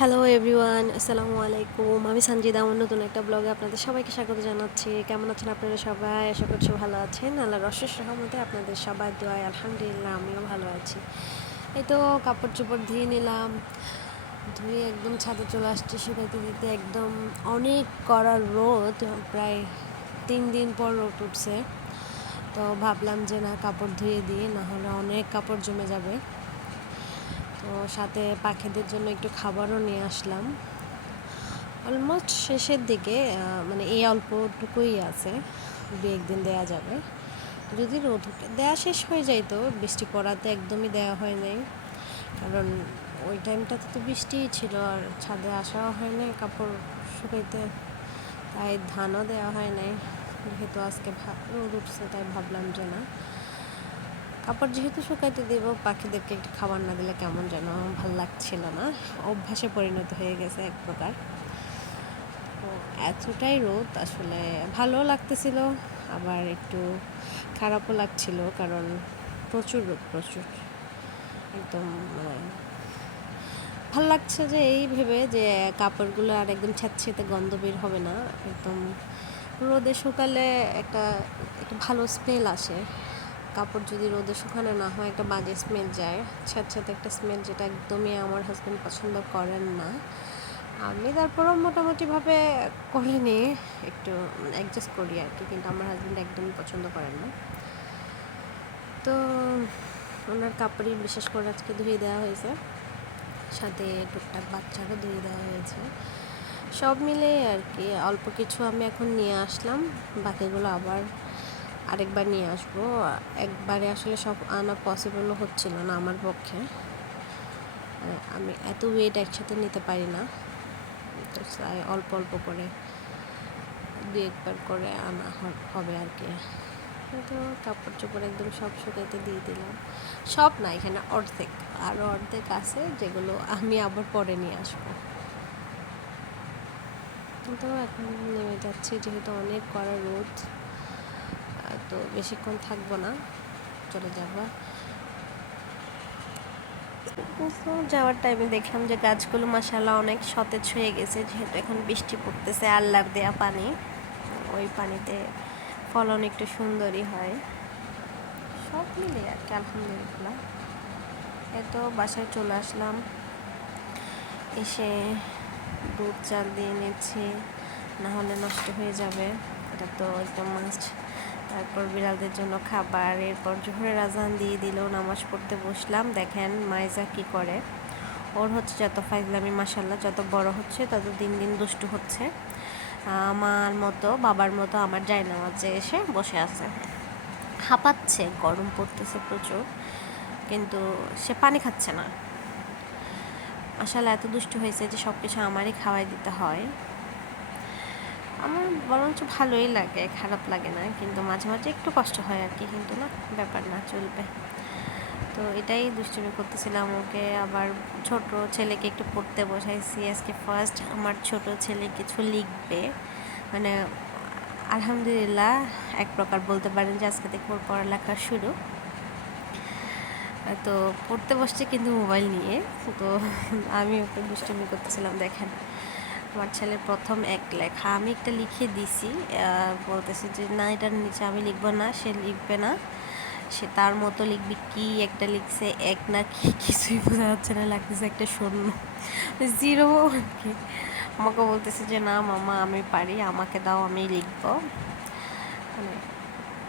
Hello everyone আসসালামু আলাইকুম আমি সঞ্জিদা আমার নতুন একটা ব্লগে আপনাদের সবাইকে স্বাগত জানাচ্ছি। কেমন আছেন আপনারা সবাই? আশা করছি ভালো আছেন। আল্লাহ রসের সহমতে আপনাদের সবাই দোয়ায় আলহামদুলিল্লাহ, আমিও ভালো আছি। এই তো কাপড় চোপড় ধুয়ে নিলাম। ধুয়ে একদম ছাদে চলে আসছি শুকাইতে দিতে। একদম অনেক কড়া রোদ, প্রায় তিন দিন পর রোদ উঠছে। তো ভাবলাম যে না, কাপড় ধুয়ে দিই না হলে অনেক কাপড় জমে যাবে। তো সাথে পাখিদের জন্য একটু খাবারও নিয়ে আসলাম। অলমোস্ট শেষের দিকে মানে এই অল্পটুকুই আছে দু একদিন দেওয়া যাবে। যদি রোদ দেওয়া শেষ হয়ে যায় তো, বৃষ্টি পড়াতে একদমই দেওয়া হয় নাই। কারণ ওই টাইমটাতে তো বৃষ্টিই ছিল, আর ছাদে আসাও হয় নাই, কাপড় শুকাইতে তাই ধানও দেওয়া হয় নাই। যেহেতু আজকে রোদ উঠছে, তাই ভাবলাম যে না কাপড় যেহেতু শুকাইতে দেব, পাখিদেরকে একটু খাবার না দিলে কেমন যেন ভালো লাগছিল না। অভ্যাসে পরিণত হয়ে গেছে এক প্রকার। এতটাই রোদ, আসলে ভালো লাগতেছিল, আবার একটু খারাপও লাগছিল, কারণ প্রচুর রোদ, প্রচুর। একদম মানে ভালো লাগছে যে এই ভেবে যে কাপড়গুলো আর একদম ছ্যাঁতছেতে গন্ধ বের হবে না। একদম রোদে শুকালে একটা একটা ভালো স্মেল আসে। কাপড় যদি রোদে শুকানো না হয়, একটা বাজে স্মেল যায়। ছ্যাঁতছ্যাঁতে একটা স্মেল যেটা একদমই আমার হাজব্যান্ড পছন্দ করেন না। আমি তারপরও মোটামুটিভাবে করে নিই একটু অ্যাডজাস্ট করি আর কি কিন্তু আমার হাজব্যান্ড একদমই পছন্দ করেন না। তো ওনার কাপড়ই বিশেষ করে আজকে ধুয়ে দেওয়া হয়েছে। সাথে টুকটাক বাচ্চারও ধুয়ে দেওয়া হয়েছে। সব মিলে আর কি অল্প কিছু আমি এখন নিয়ে আসলাম, বাকিগুলো আবার আরেকবার নিয়ে আসব। একবারে আসলে সব আনা পসিবলও হচ্ছিল না আমার পক্ষে। আমি এত ওয়েট একসাথে নিতে পারি না। তো অল্প অল্প করে দু একবার করে আনা হবে আর কি। তো কাপড় চোপড় একদম সব শুকাইতে দিয়ে দিলাম। সব না, এখানে অর্ধেক। আরও অর্ধেক আছে যেগুলো আমি আবার পরে নিয়ে আসব। তো এখন নেমে যাচ্ছে, যেহেতু অনেক কড়া রোদ। তো বেশিক্ষণ থাকব না, চলে যাব। যাওয়ার টাইমে দেখলাম যে গাছগুলো মাসাল্লাহ অনেক সতেজ হয়ে গেছে, যেহেতু এখন বৃষ্টি পড়তেছে আল্লাহর দেয়া পানি। ওই পানিতে ফলন একটু সুন্দরই হয়। সব মিলে আর কি, আলহামদুলিল্লাহ। এত বাসায় চলে আসলাম, এসে দুধ চাল দিয়ে নিচ্ছি, না হলে নষ্ট হয়ে যাবে, এটা তো একদম মাস্ট তারপর বিড়ালদের জন্য খাবার, এরপর জোহরের আজান দিয়ে দিল, নামাজ পড়তে বসলাম। দেখেন মাইজা কি করে? ওর হচ্ছে যত ফাইজলামি মাসাল্লাহ যত বড় হচ্ছে, তত দিন দিন দুষ্টু হচ্ছে। আমার মতো, বাবার মতো আমার যায় নামাজে এসে বসে আছে। হাঁপাচ্ছে, গরম পড়তেছে প্রচুর, কিন্তু সে পানি খাচ্ছে না। আসলে এত দুষ্টু হয়েছে যে সব কিছু আমারই খাওয়াই দিতে হয়। আমার বরঞ্চ ভালোই লাগে, খারাপ লাগে না, কিন্তু মাঝে মাঝে একটু কষ্ট হয় আর কি, কিন্তু না, ব্যাপার না, চলবে। তো এটাই দুষ্টুমি করতেছিলাম ওকে, আবার ছোট ছেলেকে একটু পড়তে বসাইছি, আজকে ফার্স্ট আমার ছোট ছেলে কিছু লিখবে মানে আলহামদুলিল্লাহ এক প্রকার বলতে পারেন যে আজকে থেকে ওর পড়ালেখা শুরু। তো পড়তে বসছে কিন্তু মোবাইল নিয়ে, তো আমি ওকে দুষ্টুমি করতেছিলাম, দেখেন। আমার ছেলের প্রথম এক লেখা। আমি একটা লিখে দিছি বলতেছে যে, না, এটার নিচে আমি লিখব না, সে লিখবে না। সে তার মতো লিখবি কি, একটা লিখছে এক না কি, কিছুই বোঝা যাচ্ছে না, লাগতেছে একটা শূন্য। জিরো আমাকে বলতেছে যে, না, মামা, আমি পারি, আমাকে দাও, আমি লিখব। মানে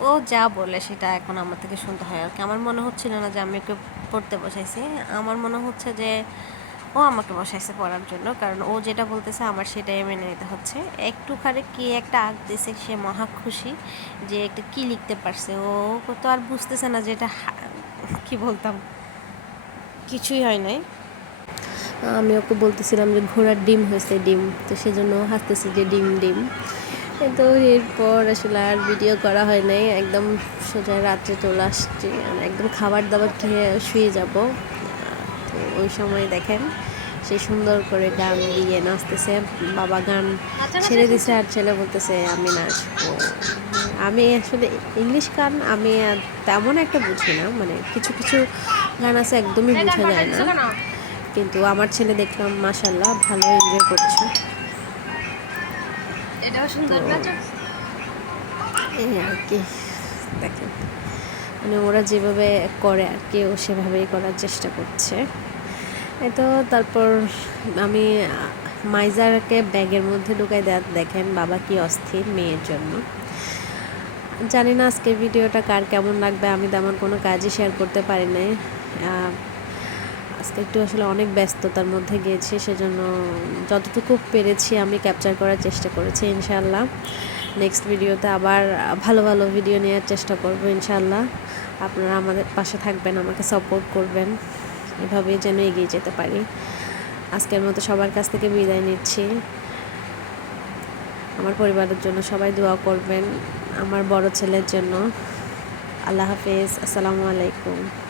ও যা বলে সেটা এখন আমার থেকে শুনতে হয় আর কি আমার মনে হচ্ছিল না যে, আমি ওকে পড়তে বসাইছি। আমার মনে হচ্ছে যে ও আমাকে বসাইছে পড়ার জন্য, কারণ ও যেটা বলতেছে আমার সেটাই মেনে নিতে হচ্ছে। একটুখানি কি একটা আগ দিছে, সে মহা খুশি যে একটা কি লিখতে পারছে। ও তো আর বুঝতেছে না যে এটা কি বলতাম। কিছুই হয় নাই। আমি ওকে বলতেছিলাম যে ঘোড়ার ডিম হয়েছে ডিম, তো সেজন্য হাসতেছে যে ডিম ডিম। তো এরপর আসলে আর ভিডিও করা হয় নাই, একদম সোজা রাত্রে চলে আসছি। একদম খাবার দাবার খেয়ে শুয়ে যাব। ওই সময় দেখেন সে সুন্দর করে গান দিয়ে নাচতেছে বাবা গান ছেড়ে দিছে আর ছেলে বলতেছে আমি নাচবো। আমি আসলে ইংলিশ গান আমি তেমন একটা বুঝি না মানে কিছু কিছু গান আছে একদমই বোঝা যায় না। কিন্তু আমার ছেলে দেখলাম মাসাল্লাহ ভালো এনজয় করছে। এই আর কি দেখেন। মানে ওরা যেভাবে করে আর কেউ সেভাবেই করার চেষ্টা করছে। তো তারপর আমি, মাইজারকে ব্যাগের মধ্যে ঢুকাই দেওয়া দেখেন বাবা কি অস্থির মেয়ের জন্য। জানি না আজকের ভিডিওটা কার কেমন লাগবে, আমি তেমন কোনো কাজই শেয়ার করতে পারি নাই। আজকে একটু আসলে অনেক ব্যস্ততার মধ্যে গিয়েছি, সেজন্য যতটুকু পেরেছি আমি ক্যাপচার করার চেষ্টা করেছি ইনশাল্লাহ নেক্সট ভিডিওতে আবার ভালো ভালো ভিডিও নেওয়ার চেষ্টা করব ইনশাল্লাহ আপনারা আমাদের পাশে থাকবেন, আমাকে সাপোর্ট করবেন। এভাবেই যেন এগিয়ে যেতে পারি। আজকের মতো সবার কাছ থেকে বিদায় নিচ্ছি। আমার পরিবারের জন্য সবাই দোয়া করবেন, আমার বড় ছেলের জন্য। আল্লাহ হাফেজ, আসসালামু আলাইকুম।